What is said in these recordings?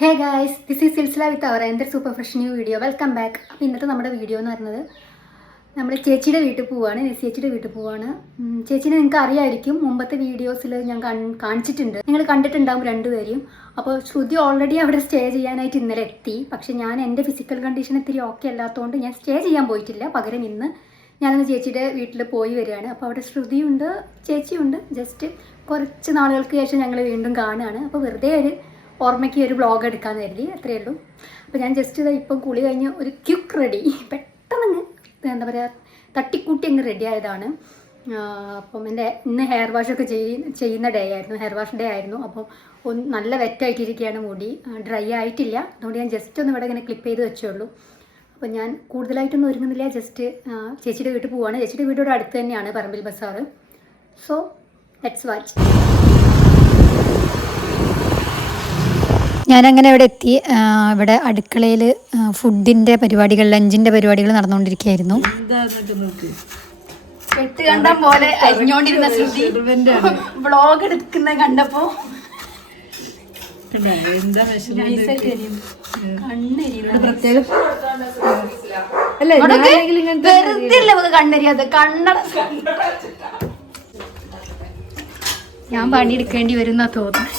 Hey guys, this is Silsila with അവർ എൻ്റെ super fresh new video. Welcome back. അപ്പോൾ ഇന്നത്തെ നമ്മുടെ വീഡിയോ എന്ന് പറയുന്നത് നമ്മൾ ചേച്ചിയുടെ വീട്ടിൽ പോവുകയാണ്. ചേച്ചിയുടെ വീട്ടിൽ പോവുകയാണ്. ചേച്ചീനെ നിങ്ങൾക്ക് അറിയാമായിരിക്കും, മുമ്പത്തെ വീഡിയോസിൽ ഞാൻ കാണിച്ചിട്ടുണ്ട്, നിങ്ങൾ കണ്ടിട്ടുണ്ടാകും രണ്ടുപേരെയും. അപ്പോൾ ശ്രുതി ഓൾറെഡി അവിടെ സ്റ്റേ ചെയ്യാനായിട്ട് ഇന്നലെ എത്തി. പക്ഷേ ഞാൻ എൻ്റെ ഫിസിക്കൽ കണ്ടീഷൻ ഇത്തിരി ഓക്കെ അല്ലാത്തതുകൊണ്ട് ഞാൻ സ്റ്റേ ചെയ്യാൻ പോയിട്ടില്ല. പകരം ഇന്ന് ഞാനൊന്ന് ചേച്ചിയുടെ വീട്ടിൽ പോയി വരികയാണ്. അപ്പോൾ അവിടെ ശ്രുതിയുണ്ട്, ചേച്ചിയുണ്ട്. ജസ്റ്റ് കുറച്ച് നാളുകൾക്ക് ശേഷം ഞങ്ങൾ വീണ്ടും കാണുകയാണ്. അപ്പോൾ വെറുതെ ഒരു ഓർമ്മയ്ക്ക് ഒരു വ്ളോഗ് എടുക്കാമെന്ന് കരുതി, അത്രയേ ഉള്ളൂ. അപ്പോൾ ഞാൻ ജസ്റ്റ് ഇതാ ഇപ്പം കുളി കഴിഞ്ഞ് ഒരു ക്യുക്ക് റെഡി, പെട്ടെന്ന് എന്താ പറയുക, തട്ടിക്കൂട്ടി അങ്ങ് റെഡി ആയതാണ്. അപ്പം എൻ്റെ ഇന്ന് ഹെയർ വാഷൊക്കെ ചെയ്യുന്ന ഡേ ആയിരുന്നു, ഹെയർ വാഷ് ഡേ ആയിരുന്നു. അപ്പം നല്ല വെറ്റായിട്ടിരിക്കുകയാണ് മുടി, ഡ്രൈ ആയിട്ടില്ല. അതുകൊണ്ട് ഞാൻ ജസ്റ്റ് ഒന്ന് ഇവിടെ ഇങ്ങനെ ക്ലിപ്പ് ചെയ്ത് വെച്ചേ ഉള്ളൂ. അപ്പോൾ ഞാൻ കൂടുതലായിട്ടൊന്നും ഒരുങ്ങുന്നില്ല, ജസ്റ്റ് ചേച്ചിയുടെ വീട്ടിൽ പോവുകയാണ്. ചേച്ചിയുടെ വീടിവിടെ അടുത്ത് തന്നെയാണ്, Parambil Bazar. So let's watch. ഞാനങ്ങനെ ഇവിടെ എത്തി. ഇവിടെ അടുക്കളയിൽ ഫുഡിൻ്റെ പരിപാടികൾ, ലഞ്ചിൻ്റെ പരിപാടികൾ നടന്നുകൊണ്ടിരിക്കുകയായിരുന്നു. വെട്ട് കണ്ട പോലെ അരിഞ്ഞോണ്ടിരുന്ന ശ്രുതി വ്ളോഗ് എടുക്കുന്ന കണ്ടപ്പോ കണ്ണരിയാതെ കണ്ണട ഞാൻ പണിയെടുക്കേണ്ടി വരുന്ന തോന്നുന്നു.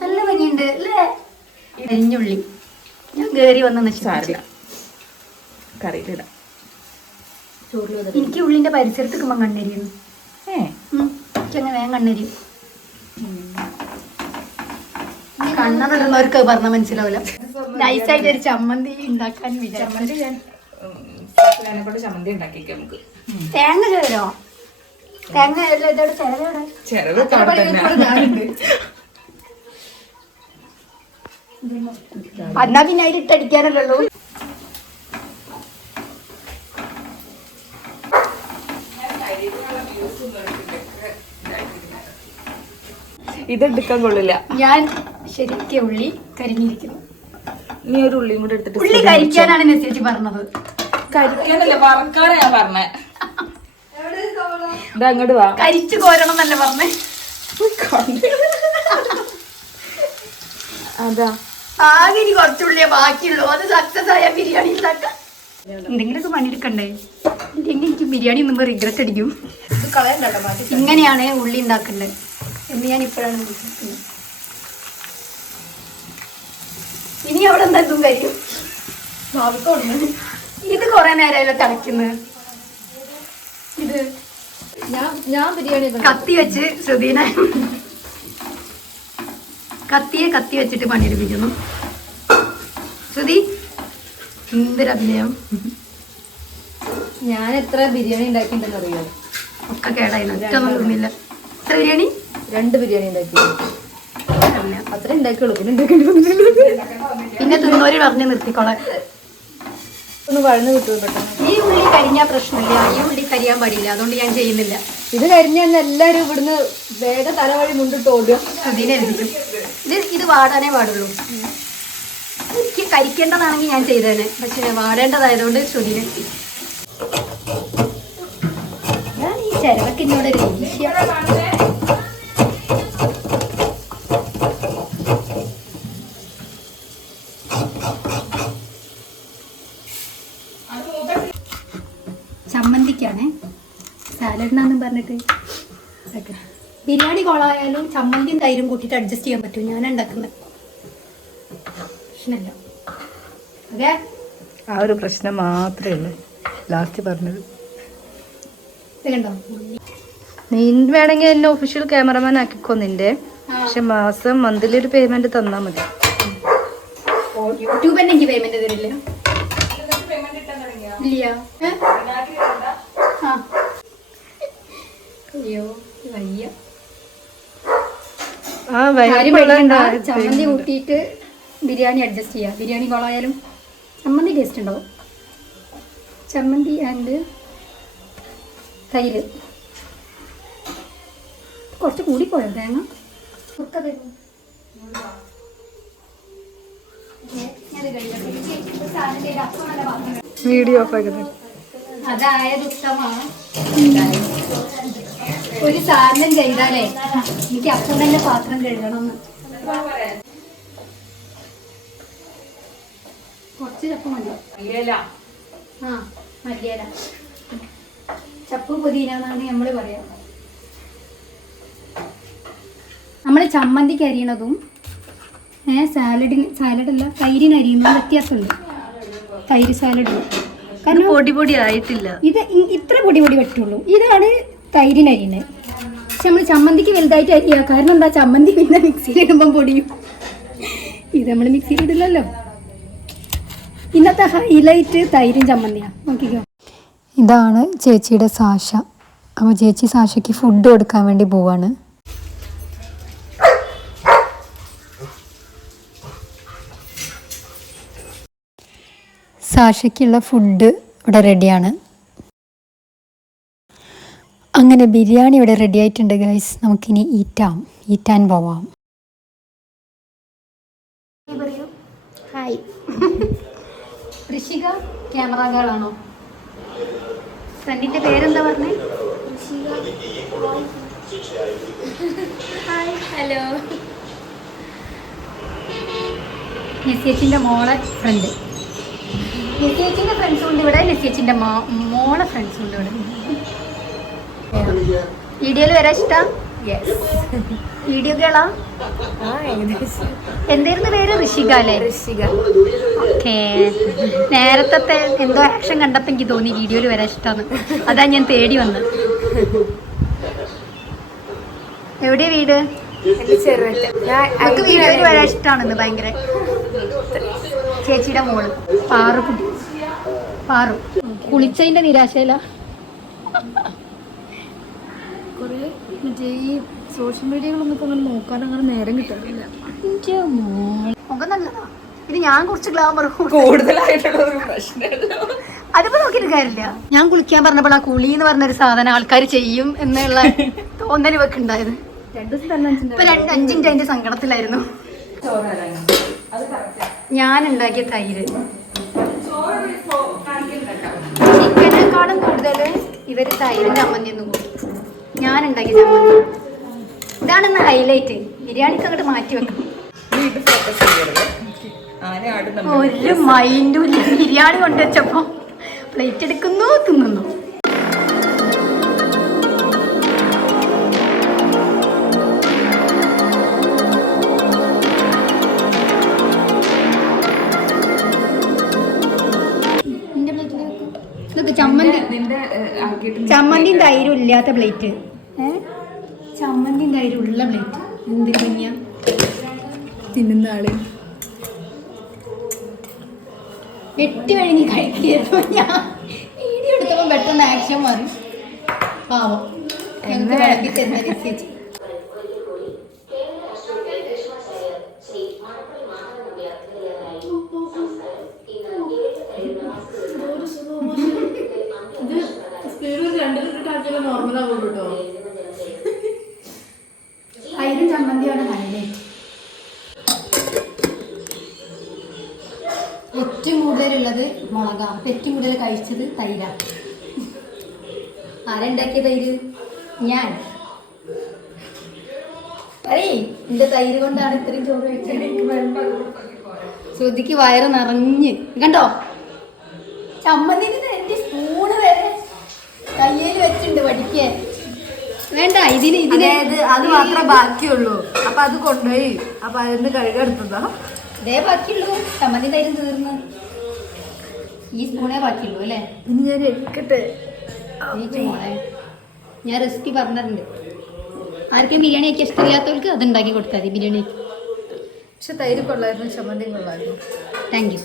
നല്ല ഭംഗിയുണ്ട് അല്ലേ? അരിഞ്ഞുള്ളി ഞാൻ കേറി വന്ന് നശിപ്പിച്ചില്ല. എനിക്ക് ഉള്ളിന്റെ പരിസരത്തേക്ക് കണ്ണരിയുന്നു. എനിക്കങ്ങനെ വേഗം കണ്ണരിയും. കണ്ണറുള്ളവർക്ക് പറഞ്ഞ മനസ്സിലാവില്ല. നൈസായിട്ട് ഒരു ചമ്മന്തി ഉണ്ടാക്കാൻ വിചാരിച്ചു. തേങ്ങ ചേരോ? തേങ്ങ എന്നാ പിന്നെ അതിൽ ഇട്ടടിക്കാനല്ലോ. ഇതെടുക്കാൻ കൊള്ളില്ല. ഞാൻ ശരിക്കും ഉള്ളി കരിഞ്ഞിരിക്കുന്നു. നീ ഒരു ഉള്ളിയും കൂടെ എടുത്തിട്ട്. ഉള്ളി കരിക്കാനാണ് മെസ്സേജ് പറഞ്ഞത്, കരിക്കാനല്ലേ വറക്കാനാ ഞാൻ പറഞ്ഞേ. അങ്ങോട്ട് വാ. കരിച്ചു കോരണം എന്നല്ലേ പറഞ്ഞേ. അതാ ആകെ ഇനി കുറച്ചുള്ളിയേ ബാക്കിയുള്ളൂ. അത് സക്സസ് ആയ ബിരിയാണി ഉണ്ടാക്കാം. എന്തെങ്കിലുമൊക്കെ പണിയെടുക്കണ്ടേ? ഇല്ലെങ്കിൽ എനിക്ക് ബിരിയാണി ഒന്നും റിഗ്രറ്റ് അടിക്കും. ഇങ്ങനെയാണ് ഉള്ളി ഉണ്ടാക്കേണ്ടത് എന്ന് ഞാൻ ഇപ്പോഴാണ് വിശ്വസിക്കുന്നത്. ഇനി അവിടെ എന്തും കഴിയും. ഇത് കുറെ നേരമല്ലോ തിളയ്ക്കുന്നത്. ഇത് ഞാൻ ബിരിയാണി കത്തി വെച്ച് ശ്രുതിനെ കത്തി വെച്ചിട്ട് പണിയെടുപ്പിക്കുന്നു. ശ്രുതി എന്തൊരഭിനയം. ഞാൻ എത്ര ബിരിയാണി ഉണ്ടാക്കിയിട്ടുണ്ടെന്ന് അറിയാം. ഒക്കെ കേടായിരുന്നു, ഒറ്റൊന്നും തോന്നില്ല. എത്ര ബിരിയാണി? 2 ബിരിയാണി ഉണ്ടാക്കി. അത്ര ഉണ്ടാക്കിയുള്ളൂ, പിന്നെ തിന്നോര് പറഞ്ഞ് നിർത്തിക്കോളെ. ഒന്ന് വഴന്ന് കിട്ടും പെട്ടെന്ന്. ഈ ഉള്ളി കരിഞ്ഞാൽ പ്രശ്നമില്ല, ഈ ഉള്ളി കരിയാൻ പാടില്ല. അതുകൊണ്ട് ഞാൻ ചെയ്യുന്നില്ല. ഇത് കരിഞ്ഞാൽ എല്ലാവരും ഇവിടുന്ന് വേഗം തലവഴി മുണ്ടിട്ട് ഓടുക. അതിനെന്തിക്കും ഇത് വാടാനേ പാടുള്ളൂ. എനിക്ക് കരിക്കേണ്ടതാണെങ്കിൽ ഞാൻ ചെയ്തേനെ, പക്ഷെ വാടേണ്ടതായതുകൊണ്ട് ശ്രുതിനെ. ഞാൻ ഈ ചിലവക്കിനോട് ഒരു ദേഷ്യം. ചമ്മന്തിക്കാണേ, സാലഡിനാന്നും പറഞ്ഞിട്ട്. ബിരിയാണി കൊളായാലും ചമ്മന്തിയും തൈരും കൂട്ടിയിട്ട് അഡ്ജസ്റ്റ് ചെയ്യാൻ പറ്റും. ഞാൻ ഉണ്ടാക്കുന്നത് പ്രശ്നമല്ല. അതെ, ആ ഒരു പ്രശ്നം മാത്രമേ ഉള്ളൂ ലാസ്റ്റ് പറഞ്ഞത്. കണ്ടോ, നീ വേണമെങ്കിൽ എന്നെ ഒഫീഷ്യൽ ക്യാമറമാൻ ആക്കിക്കോ നിന്റെ. പക്ഷെ മാസം മന്ത്ലി ഒരു പേയ്മെന്റ് തന്നാ മതി. യൂട്യൂബ് തന്നെ എനിക്ക് പേയ്മെന്റ് തരില്ല. ഇല്ല. അയ്യോ വയ്യ. ചമ്മന്തി കൂട്ടിയിട്ട് ബിരിയാണി അഡ്ജസ്റ്റ് ചെയ്യാം. ബിരിയാണി കൊളായാലും ചമ്മന്തി ടേസ്റ്റ് ഉണ്ടാവും. ചമ്മന്തി ആൻഡ് തൈര് കുറച്ച് കൂടിപ്പോയോ തേങ്ങ? ഞാൻ വീഡിയോ ഓഫ് ആക്കുന്നത് അതായത് ഉത്തമമാണ്. ഒരു സാധനം ചെയ്താലേ എനിക്ക് അപ്പം തന്നെ പാത്രം കഴുകണം. കുറച്ച് ചപ്പ് മതി. ആ മല്ലിയില, ചപ്പ് പുതിന എന്നാണ് നമ്മൾ പറയാം. നമ്മൾ ചമ്മന്തിക്ക് അരിയണതും സാലഡല്ല തൈരിന് അരിയുമ്പോൾ വ്യത്യാസമുണ്ട്. തൈര് സാലഡ് കാരണം പൊടി ആയിട്ടില്ല. ഇത് ഇത്ര പൊടി പറ്റുള്ളൂ. ഇതാണ് തൈരിന് അരിയുന്നത്. പക്ഷെ നമ്മൾ ചമ്മന്തിക്ക് വലുതായിട്ട് അരിയുക. കാരണം എന്താ, ചമ്മന്തി പിന്നെ മിക്സിയിലിടുമ്പം പൊടിയും. ഇത് നമ്മൾ മിക്സിയിലിടില്ലല്ലോ. ഇന്നത്തെ ഹൈലൈറ്റ് തൈരും ചമ്മന്തിയാണ്. നോക്കിക്കോ. ഇതാണ് ചേച്ചിയുടെ സാഷ. അപ്പോൾ ചേച്ചി സാഷയ്ക്ക് ഫുഡ് കൊടുക്കാൻ വേണ്ടി പോവാണ്. സാഷയ്ക്കുള്ള ഫുഡ് ഇവിടെ റെഡിയാണ്. അങ്ങനെ ബിരിയാണി ഇവിടെ റെഡി ആയിട്ടുണ്ട് ഗൈസ്. നമുക്കിനി ഈറ്റാൻ പോവാം. ഹായ്. ഋഷിക ക്യാമറ ഗേളാണോ? ഫ്രണ്ടിൻ്റെ പേരെന്താ പറഞ്ഞേ? ഹായ്. ഹലോ. നസിയച്ചിൻ്റെ മോളെ ഫ്രണ്ട്. നസിയച്ചിൻ്റെ ഫ്രണ്ട്സും ഉണ്ട് ഇവിടെ. നസിയച്ചിൻ്റെ മോളെ ഫ്രണ്ട്സും ഉണ്ട് ഇവിടെ. വീഡിയോയിൽ വരാൻ ഇഷ്ടം? വീഡിയോ കേളാ? എന്തായിരുന്നു പേര്? ഋഷിക അല്ലേ? ഓക്കേ. നേരത്തെ എന്തോ ആക്ഷൻ കണ്ടപ്പോൾ എനിക്ക് തോന്നി വീഡിയോയിൽ വരാൻ ഇഷ്ടമാണ്. അതാ ഞാൻ തേടി വന്നത്. എവിടെയാ വീട്? നമുക്ക് വീഡിയോയിൽ വരാൻ ഇഷ്ടമാണെന്ന് ഭയങ്കര. ചേച്ചിയുടെ മോള് പാറു കുളിച്ചതിന്റെ നിരാശയില. മറ്റേ ഈ സോഷ്യൽ മീഡിയകളൊന്നും ഇപ്പൊ അങ്ങനെ നോക്കാൻ അങ്ങനെ നേരം കിട്ടാറില്ല. മുഖം നല്ലതാ. ഇത് ഞാൻ കുറച്ച് ഗ്ലാമർ അതിപ്പോ നോക്കിയിട്ട് കാര്യമില്ല. ഞാൻ കുളിക്കാൻ പറഞ്ഞപ്പോൾ ആ കുളി എന്ന് പറഞ്ഞൊരു സാധനം ആൾക്കാർ ചെയ്യും എന്നുള്ള തോന്നൽ ഇവക്ക് ഉണ്ടായത്. ഇപ്പൊ 5 മിനിറ്റ് അതിന്റെ സങ്കടത്തിലായിരുന്നു. ഞാൻ ഉണ്ടാക്കിയ തൈര് ചിക്കനേക്കാളും കൂടുതൽ ഇവര് തൈരും ചമ്മന്തിയൊന്നും കൂടി. ഞാൻ ഉണ്ടാക്കിയ ചമ്മന്തി ഇതാണെന്ന് ഹൈലൈറ്റ്. ബിരിയാണിക്ക് അങ്ങോട്ട് മാറ്റി വെക്കണം. ഒരു മൈൻഡും ഇല്ല. ബിരിയാണി കൊണ്ടുവച്ചപ്പോ പ്ലേറ്റ് എടുക്കുന്നു, തിന്നുന്നു. ചമ്മന്തിയും തൈരും ഇല്ലാത്ത പ്ലേറ്റ്, ചമ്മന്തിയും തൈരും ഉള്ള പ്ലേറ്റ്. എന്ത് കുഞ്ഞ തിന്നുന്ന ആള് 8 കഴിഞ്ഞ് കഴിക്കുക. ഞാൻ വീഡിയോ എടുത്തപ്പോൾ പെട്ടെന്ന് ആക്ഷൻ മാറി. പാവം ഞങ്ങൾക്ക് വിളക്കി തരുന്ന ചേച്ചി. തൈരും ചമ്മന്തിയാണ് ഹൈലൈറ്റ്. ഏറ്റവും കൂടുതലുള്ളത് മുളകാണ്. ഏറ്റവും കൂടുതൽ കഴിച്ചത് തൈരാണ്. ആരുണ്ടാക്കിയ തൈര്? ഞാൻ. പറയേ, എന്റെ തൈര് കൊണ്ടാണ് ഇത്രയും ചോറ് കഴിച്ചത്. ശ്രുതിക്ക് വയറ് നിറഞ്ഞ് കണ്ടോ. ചമ്മന്തിന് എന്റെ സ്പൂണ് വരെ കയ്യിൽ വെച്ചിട്ടുണ്ട് പഠിക്കാൻ. വേണ്ട, ഇതിന് അത് മാത്രമേ ബാക്കിയുള്ളൂ. അപ്പൊ അത് കൊണ്ടുപോയി അപ്പൊ അതിന് കഴുകെടുത്തതാ. ഇതേ ബാക്കിയുള്ളൂ. ചമ്മന്തി തൈരും തീർന്നു. ഈ സ്പൂണേ ബാക്കിയുള്ളൂ അല്ലേ? ഇനി ഞാൻ എടുക്കട്ടെ. മോളെ, ഞാൻ റെസിപ്പി പറഞ്ഞിട്ടുണ്ട്. ആർക്കും ബിരിയാണി ഒക്കെ ഇഷ്ടമില്ലാത്തവർക്ക് അത് ഉണ്ടാക്കി കൊടുത്താൽ മതി. ബിരിയാണി പക്ഷെ തൈര് കൊള്ളായിരുന്നു, ചമ്മന്തി കൊള്ളായിരുന്നു. Thank you.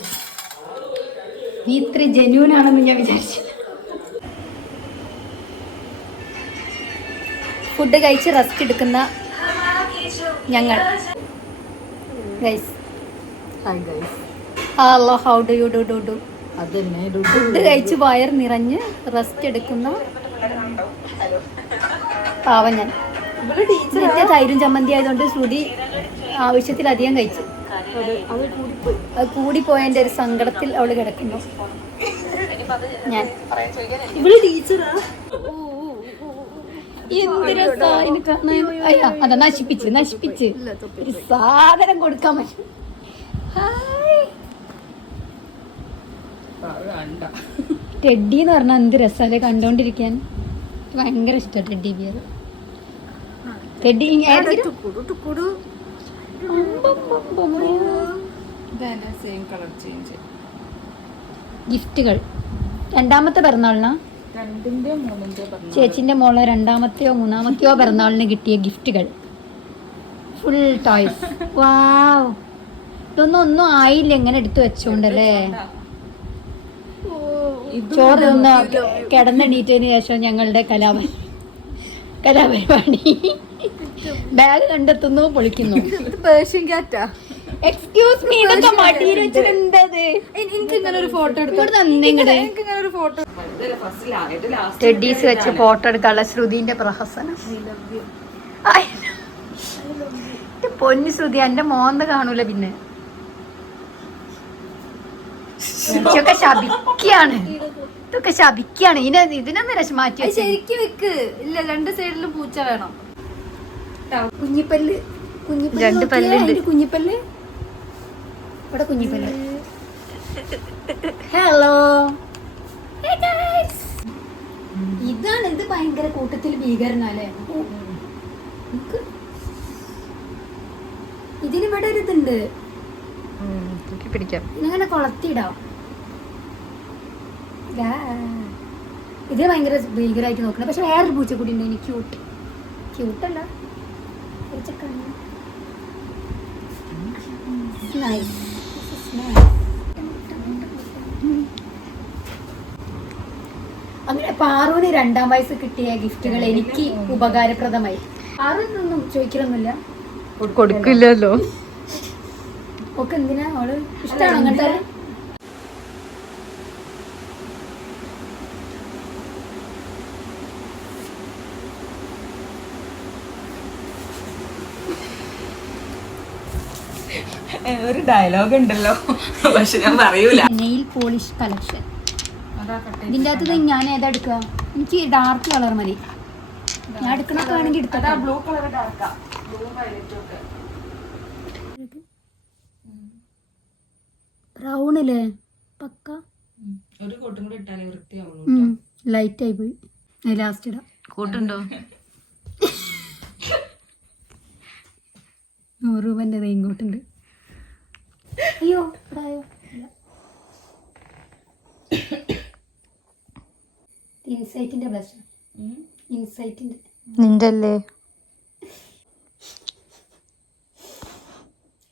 നീ ഇത്ര ജെന്യൂൻ ആണെന്ന് ഞാൻ വിചാരിച്ചില്ല. ഫുഡ് കഴിച്ച് റെസ്റ്റ് എടുക്കുന്ന ഞങ്ങൾ. Guys, hi guys. Hello, how do you do? അതന്നെ ഫുഡ് കഴിച്ച് വയർ നിറഞ്ഞ് റെസ്റ്റ് എടുക്കുന്ന പാവം ഞാൻ. മറ്റേ തൈരും ചമ്മന്തി ആയതുകൊണ്ട് ശ്രുതി ആവശ്യത്തിലധികം കഴിച്ചു. അത് കൂടിപ്പോയതിന്റെ ഒരു സങ്കടത്തിൽ അവള് കിടക്കുന്നു. ഞാൻ അതാ നശിപ്പിച്ച് ഒരു സാധനം കൊടുക്കാൻ പറ്റും. ടെഡി എന്ന് പറഞ്ഞാൽ എന്ത് രസമല്ലേ കണ്ടോണ്ടിരിക്കാൻ. ഭയങ്കര ഇഷ്ടമാണ് ടെഡി ബിയർ. ടെഡി ഗിഫ്റ്റുകൾ രണ്ടാമത്തെ പിറന്നാളിനാ ചേച്ചിന്റെ മോളെ രണ്ടാമത്തെയോ മൂന്നാമത്തെയോ പിറന്നാളിന് കിട്ടിയ ഗിഫ്റ്റുകൾ ഫുൾ ടോയ്സ്. വാവ്, ഇതൊന്നും ആയില്ല, എങ്ങനെ എടുത്തു വെച്ചോണ്ടല്ലേ. ചോറ് തിന്ന കിടന്നെണീറ്റതിന് ശേഷം ഞങ്ങളുടെ കലാപരിപാടി ബാഗ് കണ്ടെത്തുന്നു, പൊളിക്കുന്നു. പേർഷ്യൻ ക്യാറ്റാ. എക്സ്ക്യൂസ് മീ, ഇതൊക്കെ മടിയിൽ വെച്ചിട്ടുണ്ടത്. എനിക്ക് ഇങ്ങനെ ഒരു ഫോട്ടോ എടുത്തു. ടെഡീസ് വെച്ച് ഫോട്ടോ എടുക്കാനുള്ള ശ്രുതിന്റെ പ്രഹസനം. പൊന്നു ശ്രുതി, എന്റെ മോന്ത കാണൂല. പിന്നെ ഇതൊക്കെ ശപിക്കാണ്, ഇതിനൊന്നും രസം മാറ്റി ശരിക്കും വെക്ക്. ഇല്ല, രണ്ട് സൈഡിലും പൂച്ച വേണം. കുഞ്ഞിപ്പല്ല് രണ്ട് പല്ലുണ്ട്. കുഞ്ഞിപ്പല്ല് ഇവിടെ കുഞ്ഞിപ്പല്ല്. ഹലോ, ഇതാണ് ഇത്. ഭയങ്കര കൂട്ടത്തിൽ ഭീകരനല്ലേ. ഇതിനിവിടെ ഒരു ഇതുണ്ട്, പിടിക്കാം. ഇങ്ങനെ കൊളത്തിടാം. ഇതിന് ഭയങ്കര ഭീകരമായിട്ട് നോക്കണം. പക്ഷെ വേറൊരു പൂച്ചക്കുട്ടി ഉണ്ട്, എനിക്ക് ക്യൂട്ടല്ല, അങ്ങനെ പാറുവിന് 2ാം വയസ്സ് കിട്ടിയ ഗിഫ്റ്റുകൾ എനിക്ക് ഉപകാരപ്രദമായി. പാറുവിനൊന്നും ചോദിക്കലൊന്നുമില്ല, കൊടുക്കില്ലല്ലോ. ഒക്കെ എന്തിനാ അവള് ഇഷ്ടമാണോ അങ്ങനത്തെ? ഒരു ഡയലോഗ് ഉണ്ടല്ലോ, പക്ഷെ ഞാൻ പറയൂല. Nail polish collection. ഇതിന്റെ അകത്ത് ഞാൻ ഏതാ എടുക്കുക? എനിക്ക് ഡാർക്ക് കളർ മതി. ഞാൻ എടുക്കണൊക്കെ വേണമെങ്കിൽ എടുത്താ. ബ്ലൂ കളർ ഡാർക്കാ, ബ്ലൂ വയലറ്റും ഒക്കെ. ബ്രൗണില്ലേ പക്ക. ഒരു കോട്ടും കൂടി ഇട്ടാലേ വൃത്തിയാവുള്ളൂ. ലൈറ്റ് ആയി പോയി. ലാസ്റ്റ് ഇടാം. കൂട്ടുണ്ടോ? 100 രൂപന്റെ റെയിൻ കോട്ടുണ്ട്. അയ്യോ ഇടായോ? ഇൻസൈറ്റിന്റെ ബ്ലഷ്. ഇൻസൈറ്റിന്റെ നിന്റെ അല്ലേ?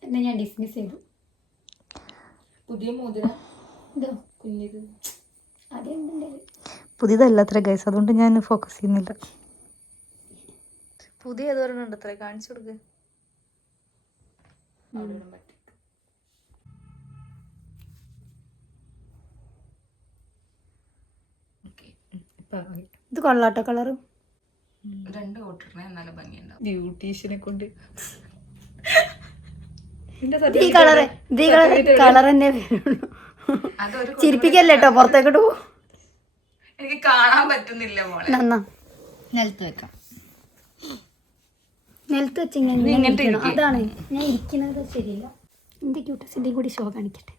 എന്നാ ഞാൻ ഡിസ്മിസ് ചെയ്തു. പുതിയ മോതിരം ഇതോ കുഞ്ഞിത്. അതെന്തുണ്ട്? പുതിയതല്ലത്ര ഗൈസ്, അതുകൊണ്ട് ഞാൻ ഫോക്കസ് ചെയ്യുന്നില്ല. പുതിയ ഏതോരെണ്ണം അത്ര കാണിച്ചു കൊടുക്ക്. ഇത് കൊള്ളാട്ടോ കളറ്. 2 കോട്ടിടണേ എന്നാലും ഭംഗിയുണ്ടാവും. ബ്യൂട്ടീഷ്യനെ കൊണ്ട് ഈ കളർ തന്നെ വരുള്ളൂ. ചിരിപ്പിക്കല്ലേ കേട്ടോ, പുറത്തേക്കോട്ട് പോ. എനിക്ക് കാണാൻ പറ്റുന്നില്ല മോളെ. നന്നാ നിലത്ത് വെക്കാം. നിലത്ത് വെച്ച് അതാണ് ഞാൻ ഇരിക്കുന്നത് ശരിയില്ല. എന്റെ ക്യൂട്ടസിന്റെ കൂടി ഷോ കാണിക്കട്ടെ.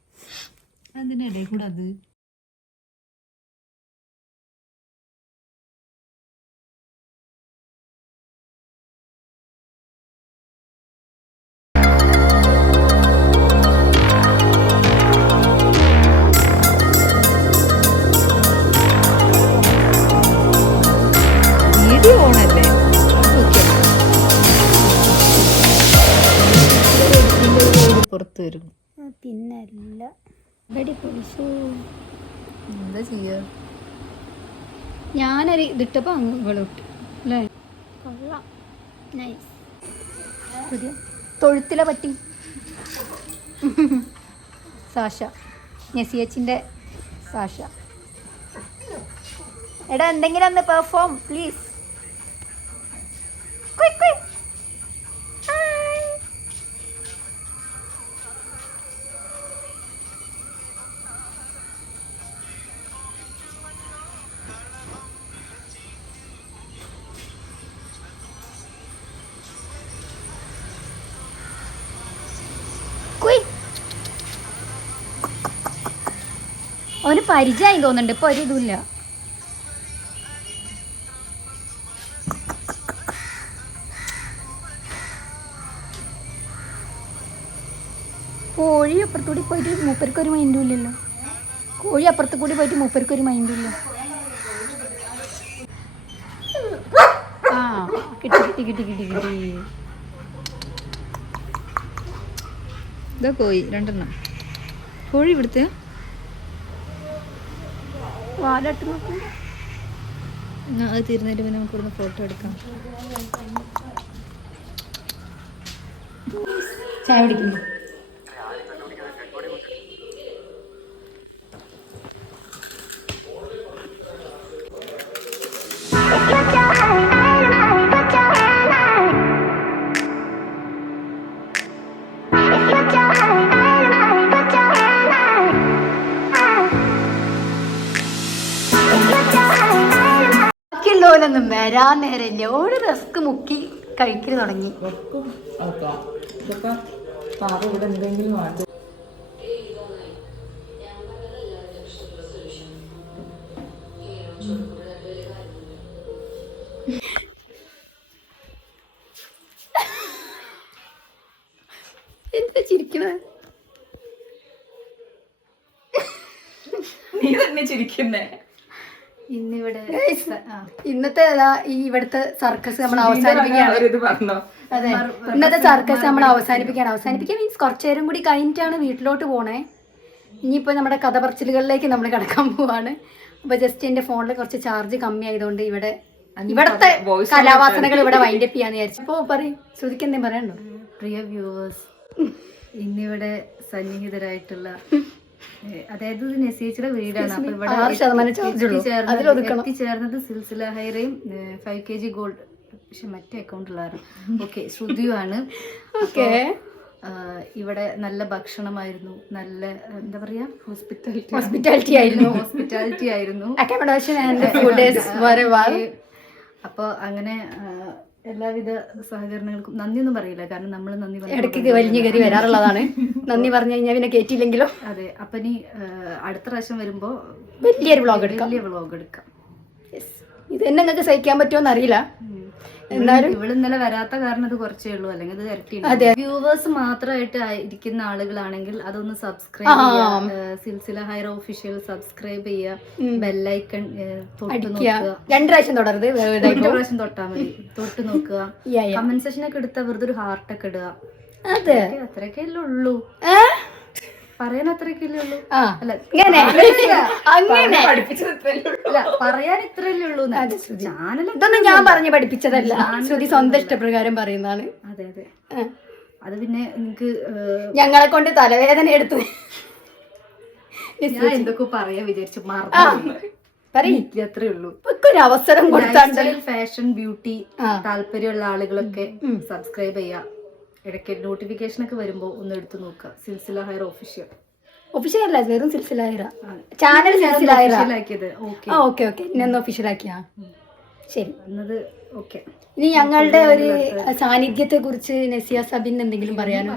അതിനിടെ കൂടെ അത് പുറത്ത് വരും. പിന്നല്ല ഇവിടെ പൊളിച്ചു. എന്താ ചെയ്യാ? ഞാനൊരു ഇതിട്ടപ്പോ ഇവളിട്ട് അല്ലേ? കൊള്ളാം, നൈസ്. പുതിയ തൊഴുത്തിലെ പറ്റി സാഷ, നെസിയച്ചിന്റെ സാഷ. എടാ എന്തെങ്കിലും ഒന്ന് പെർഫോം പ്ലീസ്. അവന് പരിചയമായി തോന്നുന്നുണ്ട്, ഇപ്പൊ ഒരു ഇതുമില്ല. കോഴി അപ്പുറത്തുകൂടി പോയിട്ട് മൂപ്പർക്ക് ഒരു മൈൻഡും ഇല്ലല്ലോ. കോഴി അപ്പുറത്ത് കൂടി പോയിട്ട് മൂപ്പർക്ക് ഒരു മൈൻഡും ഇല്ല. ആ കിട്ടി കിട്ടി കിട്ടി കിട്ടി കിട്ടി. ഇതാ കോഴി 2 കോഴി ഇവിടുത്തെ വാലട്ട് നോക്കും. അത് തീർന്നതിന് പിന്നെ നമുക്ക് ഇവിടുന്ന് ഫോട്ടോ എടുക്കാം. ചായ കുടിക്കുന്നു. ബാക്കിയുള്ളവരൊന്നും വരാൻ നേരമില്ല. ഒരു റസ്ക് മുക്കി കഴിക്കൽ തുടങ്ങി. ഇവിടെ എന്തെങ്കിലും വേണ്ട. എന്താ ചിരിക്കണേ? നീ തന്നെ ചിരിക്കുന്നേ. ഇന്നിവിടെ ഇന്നത്തെ ഈ ഇവിടുത്തെ സർക്കസ് നമ്മൾ അവസാനിപ്പിക്കുകയാണ്. അതെ, ഇന്നത്തെ സർക്കസ് നമ്മൾ അവസാനിപ്പിക്കാൻ മീൻസ് കുറച്ചു നേരം കൂടി കഴിഞ്ഞിട്ടാണ് വീട്ടിലോട്ട് പോണേ. ഇനിയിപ്പോൾ നമ്മുടെ കഥ പറച്ചിലുകളിലേക്ക് നമ്മൾ കിടക്കാൻ പോവാണ്. അപ്പോൾ ജസ്റ്റ് എൻ്റെ ഫോണിൽ കുറച്ച് ചാർജ് കമ്മി ആയതുകൊണ്ട് ഇവിടുത്തെ കലാവാസനകൾ ഇവിടെ വൈൻഡപ്പ് ചെയ്യാന്ന് വിചാരിച്ചു. ഇപ്പോൾ പറയും, ശ്രുതിക്ക് എന്തെങ്കിലും പറയാനുണ്ടോ? പ്രിയ വ്യൂവേഴ്സ്, ഇന്നിവിടെ സന്നിഹിതരായിട്ടുള്ള, അതായത് ഇത് നസീച്ചയുടെ വീടാണ്. അപ്പൊ ഇവിടെ എത്തിച്ചേർന്നത് സിൽസില ഹൈറയും 5 kg ഗോൾഡ്, പക്ഷെ മറ്റേ അക്കൗണ്ടിലാണ്. ഓക്കെ, ശ്രുതിയുമാണ്. ഇവിടെ നല്ല ഭക്ഷണമായിരുന്നു, നല്ല എന്താ പറയാ, ഹോസ്പിറ്റാലിറ്റി ആയിരുന്നു. അപ്പൊ അങ്ങനെ എല്ലാവിധ സഹകരണങ്ങൾക്കും നന്ദിയൊന്നും പറയില്ല, കാരണം നമ്മൾ നന്ദി ഇടയ്ക്ക് വലിഞ്ഞു കയറി വരാറുള്ളതാണ്. നന്ദി പറഞ്ഞു കഴിഞ്ഞാൽ പിന്നെ കേട്ടില്ലെങ്കിലോ. അതെ, അപ്പൊ ഇനി അടുത്ത പ്രാവശ്യം വരുമ്പോ വലിയൊരു വ്ളോഗ് എടുക്കാം. ഇത് തന്നെ നിങ്ങൾക്ക് സഹിക്കാൻ പറ്റുമോ അറിയില്ല. എന്നാലും ഇവിടെ ഇന്നലെ വരാത്ത കാരണം അത് കുറച്ചേ ഉള്ളൂ, അല്ലെങ്കിൽ ഇത് ഇരട്ടി. വ്യൂവേഴ്സ് മാത്രമായിട്ട് ഇരിക്കുന്ന ആളുകളാണെങ്കിൽ അതൊന്ന് സബ്സ്ക്രൈബ് ചെയ്യുക. സിൽസില ഹൈറ ഒഫീഷ്യൽ സബ്സ്ക്രൈബ് ചെയ്യുക, ബെല്ലൈക്കൺ തൊട്ട് നോക്കുക. 2 പ്രാവശ്യം തൊടരുത്, 2 പ്രാവശ്യം തൊട്ടാൽ മതി. തൊട്ട് നോക്കുക. കമന്റ് സെക്ഷനൊക്കെ എടുത്താൽ വെറുതെ ഒരു ഹാർട്ടൊക്കെ ഇടുക. അത്രയൊക്കെ ഉള്ളൂ, പറയാൻ അത്രയൊക്കെ ഉള്ളൂ. അല്ല, പറയാൻ ഇത്രയല്ലേ ഉള്ളൂ. ഇതൊന്നും ഞാൻ പറഞ്ഞു പഠിപ്പിച്ചതല്ല, ശ്രുതി സ്വന്തം ഇഷ്ടപ്രകാരം പറയുന്നതാണ്. അതെ അതെ, അത് പിന്നെ എനിക്ക് ഞങ്ങളെ കൊണ്ട് തലവേദന എടുത്തു. ഞാൻ എന്തൊക്കെ പറയാ വിചാരിച്ചു, മറന്നു. അത്രേ ഉള്ളൂ. ഒരു അവസരം കൊടുത്താൽ ഫാഷൻ ബ്യൂട്ടി താല്പര്യമുള്ള ആളുകളൊക്കെ സബ്സ്ക്രൈബ് ചെയ്യാം. ഇടയ്ക്ക് നോട്ടിഫിക്കേഷൻ ഒക്കെ വരുമ്പോൾ ഒന്ന് എടുത്തു നോക്കുക. സിൽസില ഹൈറ ഒഫീഷ്യൽ അല്ല, വെറും സിൽസില ഹൈറ ചാനൽ. ഓക്കെ ഇന്നൊന്ന് ഒഫീഷ്യൽ ആക്കിയാ ശരി. ഓക്കെ, ഇനി ഞങ്ങളുടെ ഒരു സാന്നിധ്യത്തെ കുറിച്ച് നസിയ സബിൻ എന്തെങ്കിലും പറയാനോ?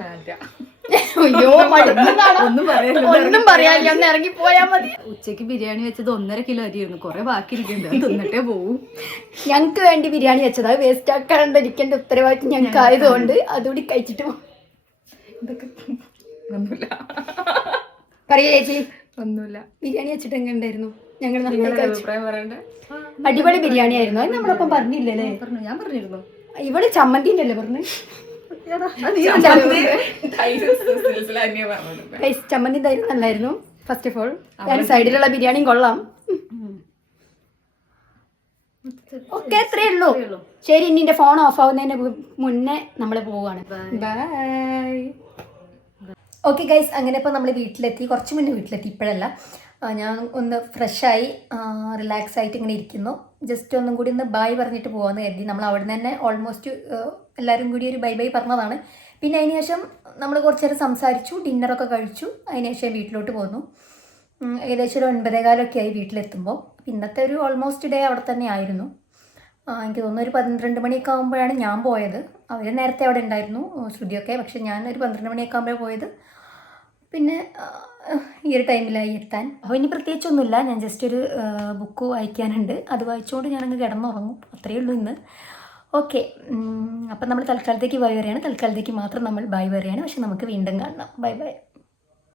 അയ്യോ, ഒന്നും പറയാനില്ല, ഒന്ന് ഇറങ്ങി പോയാ മതി. ഉച്ചക്ക് ബിരിയാണി വെച്ചത് 1.5 കിലോ അരിയായിരുന്നു, കുറെ ബാക്കി ഇരിക്കുന്നുണ്ട്, തിന്നിട്ടേ പോവും. ഞങ്ങക്ക് വേണ്ടി ബിരിയാണി വെച്ചത്, അത് വേസ്റ്റ് ആക്കാണ്ടിരിക്കേണ്ട ഉത്തരവാദിത്വം ഞങ്ങൾക്ക് ആയതുകൊണ്ട് അതുകൂടി കഴിച്ചിട്ട് പറയാ ചേച്ചി. ഒന്നുമില്ല, ബിരിയാണി വെച്ചിട്ട് എങ്ങനെ ഉണ്ടായിരുന്നു? ഞങ്ങൾ അടിപൊളി ബിരിയാണി ആയിരുന്നു. അത് നമ്മളൊപ്പം പറഞ്ഞില്ലല്ലേ? ഞാൻ പറഞ്ഞിരുന്നു. ഇവിടെ ചമ്മന്തിന്റെ അല്ലേ പറഞ്ഞു? ചമ്മന്തി തൈര് നല്ലായിരുന്നു. ഫസ്റ്റ് ഓഫ് ഓൾ ഞാൻ സൈഡിലുള്ള ബിരിയാണിയും കൊള്ളാം. ഓക്കെ, അത്രേ ഉള്ളൂ. ശരി, ഇനി എന്റെ ഫോൺ ഓഫ് ആവുന്നതിന് മുന്നേ നമ്മൾ പോവാണ്. ബൈ. ഓക്കെ ഗൈസ്, അങ്ങനെ ഇപ്പോൾ നമ്മൾ വീട്ടിലെത്തി. കുറച്ച് മുന്നേ വീട്ടിലെത്തി, ഇപ്പോഴല്ല. ഞാൻ ഒന്ന് ഫ്രഷായി റിലാക്സ് ആയിട്ട് ഇങ്ങനെ ഇരിക്കുന്നു. ജസ്റ്റ് ഒന്നും കൂടി ഒന്ന് ബൈ പറഞ്ഞിട്ട് പോകാമെന്ന് കരുതി. നമ്മൾ അവിടെ നിന്ന് തന്നെ ഓൾമോസ്റ്റ് എല്ലാവരും കൂടി ഒരു ബൈ പറഞ്ഞതാണ്. പിന്നെ അതിന് ശേഷം നമ്മൾ കുറച്ച് നേരം സംസാരിച്ചു, ഡിന്നറൊക്കെ കഴിച്ചു. അതിന് ശേഷം വീട്ടിലോട്ട് പോന്നു. ഏകദേശം ഒരു 9:15 ആയി വീട്ടിലെത്തുമ്പോൾ. ഇന്നത്തെ ഒരു ഓൾമോസ്റ്റ് ഡേ അവിടെ തന്നെ ആയിരുന്നു. എനിക്ക് തോന്നുന്നു ഒരു 12 മണിയൊക്കെ ആകുമ്പോഴാണ് ഞാൻ പോയത്. അവർ നേരത്തെ അവിടെ ഉണ്ടായിരുന്നു, ശ്രുതിയൊക്കെ. പക്ഷെ ഞാൻ ഒരു 12 മണിയൊക്കെ ആകുമ്പോഴാണ് പോയത്. പിന്നെ ഈ ഒരു ടൈമിലായി എത്താൻ. അപ്പോൾ ഇനി പ്രത്യേകിച്ചൊന്നുമില്ല, ഞാൻ ജസ്റ്റ് ഒരു ബുക്ക് വായിക്കാനുണ്ട്, അത് വായിച്ചുകൊണ്ട് ഞാനങ്ങ് കിടന്നുറങ്ങും. അത്രയേ ഉള്ളൂ ഇന്ന്. ഓക്കെ, അപ്പം നമ്മൾ തൽക്കാലത്തേക്ക് ബൈ പറയുകയാണ്. തൽക്കാലത്തേക്ക് മാത്രം നമ്മൾ ബൈ പറയുകയാണ്. പക്ഷെ നമുക്ക് വീണ്ടും കാണണം. Bye bye.